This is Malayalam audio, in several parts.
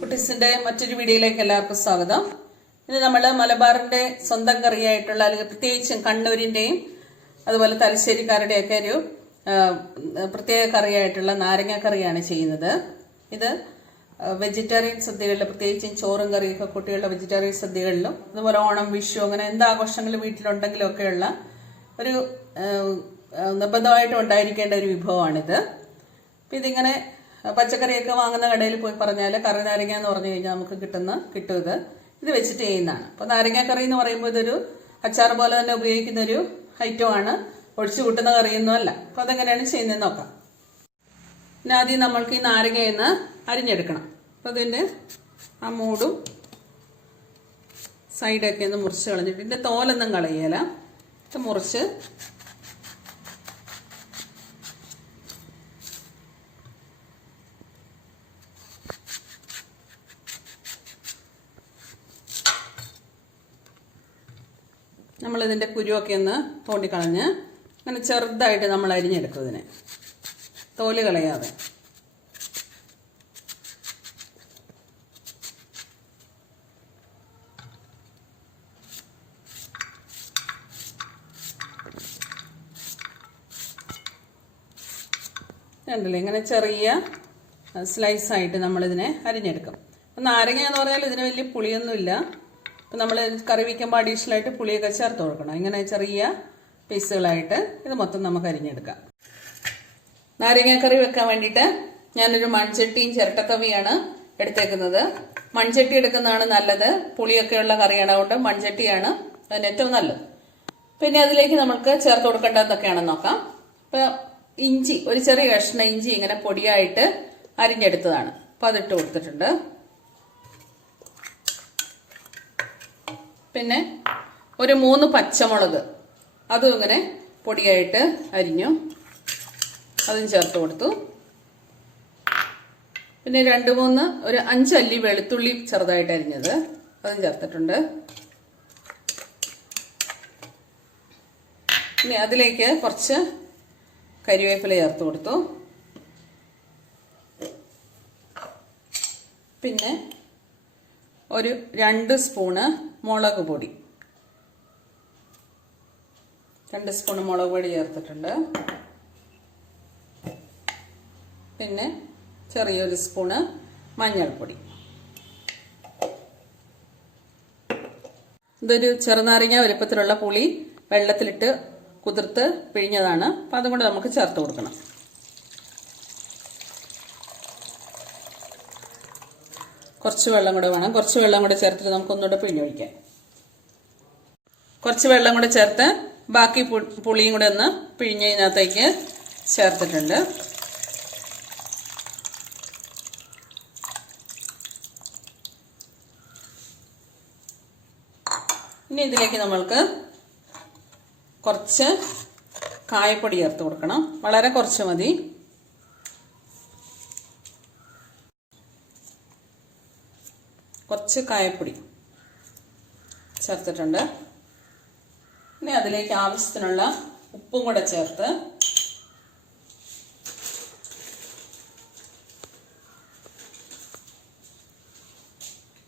കുട്ടീസിന്റെ മറ്റൊരു വീഡിയോയിലേക്ക് എല്ലാവർക്കും സ്വാഗതം. ഇന്ന് നമ്മൾ മലബാറിന്റെ സ്വന്തം കറിയായിട്ടുള്ള അല്ലെങ്കിൽ പ്രത്യേകിച്ചും കണ്ണൂരിന്റെയും അതുപോലെ തലശ്ശേരിക്കാരുടെയൊക്കെ ഒരു പ്രത്യേക കറിയായിട്ടുള്ള നാരങ്ങ കറിയാണ് ചെയ്യുന്നത്. ഇത് വെജിറ്റേറിയൻ സദ്യകളിൽ, പ്രത്യേകിച്ചും ചോറും കറിയൊക്കെ കുട്ടികളുടെ വെജിറ്റേറിയൻ സദ്യകളിലും അതുപോലെ ഓണം, വിഷു, അങ്ങനെ എന്ത് ആഘോഷങ്ങൾ വീട്ടിലുണ്ടെങ്കിലും ഒക്കെയുള്ള ഒരു നിർബന്ധമായിട്ടും ഉണ്ടായിരിക്കേണ്ട ഒരു വിഭവമാണിത്. അപ്പം ഇതിങ്ങനെ പച്ചക്കറിയൊക്കെ വാങ്ങുന്ന കടയിൽ പോയി പറഞ്ഞാൽ കറി നാരങ്ങ എന്ന് പറഞ്ഞു കഴിഞ്ഞാൽ നമുക്ക് കിട്ടും. ഇത് വെച്ചിട്ട് ചെയ്യുന്നതാണ്. അപ്പോൾ നാരങ്ങ കറി എന്ന് പറയുമ്പോൾ ഇതൊരു അച്ചാർ പോലെ തന്നെ ഉപയോഗിക്കുന്ന ഒരു ഐറ്റമാണ്, ഒഴിച്ചു കൂട്ടുന്ന കറിയൊന്നും അല്ല. അപ്പോൾ അതെങ്ങനെയാണ് ചെയ്യുന്നതെന്ന് നോക്കാം. പിന്നെ ആദ്യം നമ്മൾക്ക് ഈ നാരങ്ങയെന്ന് അരിഞ്ഞെടുക്കണം. അപ്പോൾ അതിൻ്റെ ആ മൂടും സൈഡൊക്കെ ഒന്ന് മുറിച്ച് കളഞ്ഞിട്ട് ഇതിൻ്റെ തോലൊന്നും കളയല, ഇത് മുറിച്ച് നമ്മളിതിൻ്റെ കുരുവൊക്കെ ഒന്ന് തോണ്ടിക്കളഞ്ഞ് അങ്ങനെ ചെറുതായിട്ട് നമ്മൾ അരിഞ്ഞെടുക്കും. ഇതിനെ തോല് കളയാതെ. കണ്ടില്ലേ, ഇങ്ങനെ ചെറിയ സ്ലൈസായിട്ട് നമ്മളിതിനെ അരിഞ്ഞെടുക്കും. അപ്പം നാരങ്ങ എന്ന് പറഞ്ഞാൽ ഇതിന് വലിയ പുളിയൊന്നുമില്ല. അപ്പം നമ്മൾ കറി വയ്ക്കുമ്പോൾ അഡീഷണലായിട്ട് പുളിയൊക്കെ ചേർത്ത് കൊടുക്കണം. ഇങ്ങനെ ചെറിയ പീസുകളായിട്ട് ഇത് മൊത്തം നമുക്ക് അരിഞ്ഞെടുക്കാം. നാരങ്ങ കറി വെക്കാൻ വേണ്ടിയിട്ട് ഞാനൊരു മൺചട്ടിയും ചിരട്ടത്തവിയാണ് എടുത്തേക്കുന്നത്. മൺചട്ടി എടുക്കുന്നതാണ് നല്ലത്. പുളിയൊക്കെയുള്ള കറിയാണ്, അതുകൊണ്ട് മൺചട്ടിയാണ് അതിന് ഏറ്റവും നല്ലത്. പിന്നെ അതിലേക്ക് നമുക്ക് ചേർത്ത് കൊടുക്കേണ്ടതൊക്കെയാണെന്ന് നോക്കാം. ഇപ്പം ഇഞ്ചി, ഒരു ചെറിയ കഷ്ണം ഇഞ്ചി ഇങ്ങനെ പൊടിയായിട്ട് അരിഞ്ഞെടുത്തതാണ്. അപ്പം അതിട്ട് കൊടുത്തിട്ടുണ്ട്. പിന്നെ ഒരു 3 പച്ചമുളക്, അതും ഇങ്ങനെ പൊടിയായിട്ട് അരിഞ്ഞു, അതും ചേർത്ത് കൊടുത്തു. പിന്നെ ഒരു 5 അല്ലി വെളുത്തുള്ളി ചെറുതായിട്ട് അരിഞ്ഞത്, അതും ചേർത്തിട്ടുണ്ട്. പിന്നെ അതിലേക്ക് കുറച്ച് കരിവേപ്പില ചേർത്ത് കൊടുത്തു. പിന്നെ ഒരു 2 സ്പൂണ് മുളക് പൊടി, 2 സ്പൂൺ മുളക് പൊടി ചേർത്തിട്ടുണ്ട്. പിന്നെ ചെറിയൊരു സ്പൂണ് മഞ്ഞൾപ്പൊടി. ഇതൊരു ചെറുനാരങ്ങ വലുപ്പത്തിലുള്ള പുളി വെള്ളത്തിലിട്ട് കുതിർത്ത് പിഴിഞ്ഞതാണ്. അപ്പം അതും കൂടെ നമുക്ക് ചേർത്ത് കൊടുക്കണം. കുറച്ച് വെള്ളം കൂടെ വേണം. കുറച്ച് വെള്ളം കൂടെ ചേർത്തിട്ട് നമുക്കൊന്നുകൂടെ പിഴിഞ്ഞൊഴിക്കാം. കുറച്ച് വെള്ളം കൂടെ ചേർത്ത് ബാക്കി പുളിയും കൂടെ ഒന്ന് പിഴിഞ്ഞതിനകത്തേക്ക് ചേർത്തിട്ടുണ്ട്. ഇനി ഇതിലേക്ക് നമ്മൾക്ക് കുറച്ച് കായപ്പൊടി ചേർത്ത് കൊടുക്കണം. വളരെ കുറച്ച് മതി. കുറച്ച് കായപ്പൊടി ചേർത്തിട്ടുണ്ട്. ഇനി അതിലേക്ക് ആവശ്യത്തിനുള്ള ഉപ്പും കൂടെ ചേർത്ത്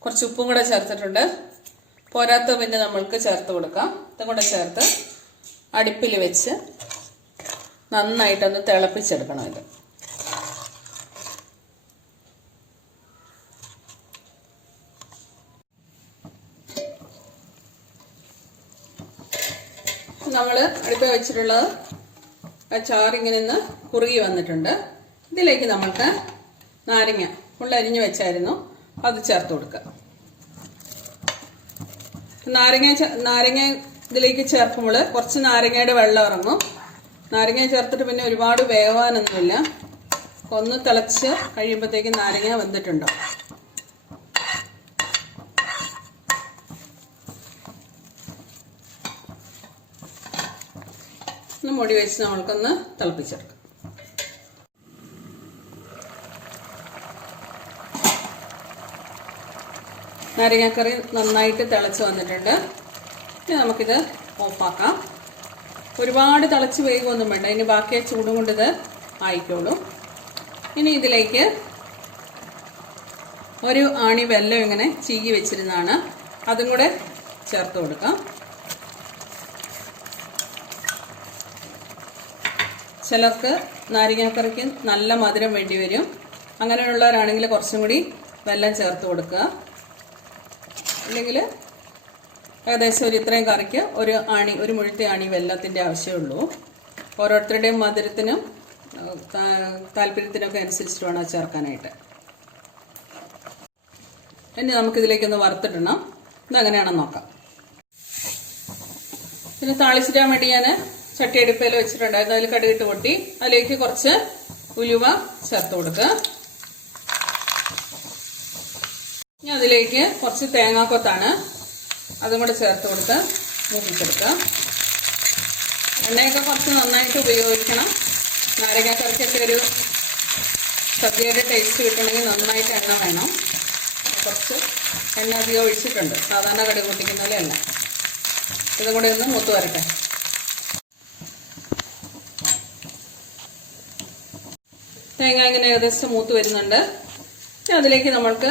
കുറച്ച് ഉപ്പും കൂടെ ചേർത്തിട്ടുണ്ട്. പോരാത്ത പിന്നെ നമ്മൾക്ക് ചേർത്ത് കൊടുക്കാം. ഇതും കൂടെ ചേർത്ത് അടുപ്പിൽ വെച്ച് നന്നായിട്ടൊന്ന് തിളപ്പിച്ചെടുക്കണം. ഇത് നമ്മൾ അടുപ്പിൽ വെച്ചിട്ടുള്ളത് ചാറിങ്ങനെ നിന്ന് കുറുകി വന്നിട്ടുണ്ട്. ഇതിലേക്ക് നമുക്ക് നാരങ്ങ അരിഞ്ഞു വെച്ചായിരുന്നു, അത് ചേർത്ത് കൊടുക്കുക. നാരങ്ങ ഇതിലേക്ക് ചേർക്കുമ്പോൾ കുറച്ച് നാരങ്ങയുടെ വെള്ളം ഇറങ്ങും. നാരങ്ങ ചേർത്തിട്ട് പിന്നെ ഒരുപാട് വേവാനൊന്നുമില്ല. ഒന്ന് തിളച്ച് കഴിയുമ്പോഴത്തേക്കും നാരങ്ങ വെന്തിട്ടുണ്ടോ. ഒന്ന് മുടി വെച്ച് നമ്മൾക്കൊന്ന് തിളപ്പിച്ചെടുക്കാം. നാരങ്ങാക്കറി നന്നായിട്ട് തിളച്ച് വന്നിട്ടുണ്ട്. ഇനി നമുക്കിത് ഓഫാക്കാം. ഒരുപാട് തിളച്ച് വേഗമൊന്നും വേണ്ട. ഇനി ബാക്കിയ ചൂടും കൊണ്ട് ഇത് ആയിക്കോളൂ. ഇനി ഇതിലേക്ക് ഒരു ആണി വെല്ലം ഇങ്ങനെ ചീകി വെച്ചിരുന്നതാണ്, അതും കൂടെ ചേർത്ത് കൊടുക്കാം. ചിലർക്ക് നാരങ്ങാക്കറിക്ക് നല്ല മധുരം വേണ്ടി വരും. അങ്ങനെയുള്ളവരാണെങ്കിൽ കുറച്ചും കൂടി വെല്ലം ചേർത്ത് കൊടുക്കുക. അല്ലെങ്കിൽ ഏകദേശം ഇത്രയും കറിക്ക് ഒരു മുഴുത്ത ആണി വെല്ലത്തിൻ്റെ ആവശ്യമുള്ളൂ. ഓരോരുത്തരുടെയും മധുരത്തിനും താല്പര്യത്തിനൊക്കെ അനുസരിച്ചിട്ട് വേണം ചേർക്കാനായിട്ട്. ഇനി നമുക്കിതിലേക്കൊന്ന് വറുത്തിടണം. ഇതെങ്ങനെയാണെന്ന് നോക്കാം. പിന്നെ താളിച്ചിടാൻ വേണ്ടി ഞാൻ ചട്ടി അടുപ്പയിൽ വെച്ചിട്ടുണ്ടായിരുന്നു. അതിൽ കടുകിട്ട് പൊട്ടി അതിലേക്ക് കുറച്ച് ഉലുവ ചേർത്ത് കൊടുക്കുക. ഇനി അതിലേക്ക് കുറച്ച് തേങ്ങാക്കൊത്താണ്, അതും കൂടെ ചേർത്ത് കൊടുത്ത് മൂപ്പിച്ചെടുക്കുക. എണ്ണയൊക്കെ കുറച്ച് നന്നായിട്ട് ഉപയോഗിക്കണം. നാരങ്ങാക്കറിക്കൊക്കെ ഒരു സദ്യയുടെ ടേസ്റ്റ് കിട്ടണമെങ്കിൽ നന്നായിട്ട് എണ്ണ വേണം. കുറച്ച് എണ്ണ അധികം ഒഴിച്ചിട്ടുണ്ട്, സാധാരണ കടുക് പൊട്ടിക്കുന്ന പോലെ എണ്ണ. ഇതും കൂടെ ഒന്ന് മൂത്ത് വരട്ടെ. തേങ്ങ ഇങ്ങനെ ഏകദേശം മൂത്ത് വരുന്നുണ്ട്. അതിലേക്ക് നമ്മൾക്ക്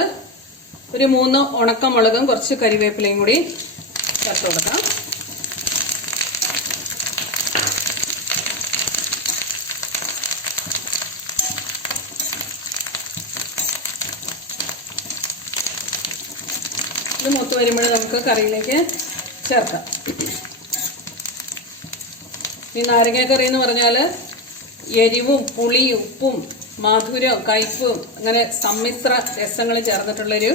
ഒരു 3 ഉണക്കമുളകും കുറച്ച് കരിവേപ്പിലയും കൂടി ചേർത്ത് കൊടുക്കാം. ഇത് മൂത്ത് വരുമ്പോൾ നമുക്ക് കറിയിലേക്ക് ചേർക്കാം. ഈ നാരങ്ങാക്കറി എന്ന് പറഞ്ഞാൽ എരിവും പുളിയും ഉപ്പും മധുരവും കയ്പും അങ്ങനെ സമ്മിശ്ര രസങ്ങൾ ചേർന്നിട്ടുള്ളൊരു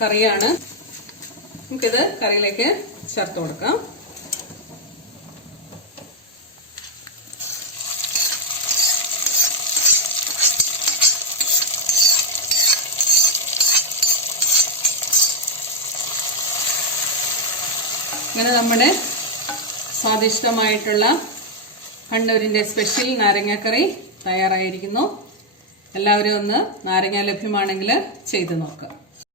കറിയാണ്. നമുക്കിത് കറിയിലേക്ക് ചേർത്ത് കൊടുക്കാം. അങ്ങനെ നമ്മുടെ സ്വാദിഷ്ടമായിട്ടുള്ള കണ്ണൂരിൻ്റെ സ്പെഷ്യൽ നാരങ്ങാക്കറി തയ്യാറായിരിക്കുന്നു. എല്ലാവരും ഒന്ന് നാരങ്ങ ലഭ്യമാണെങ്കിൽ ചെയ്ത് നോക്കുക.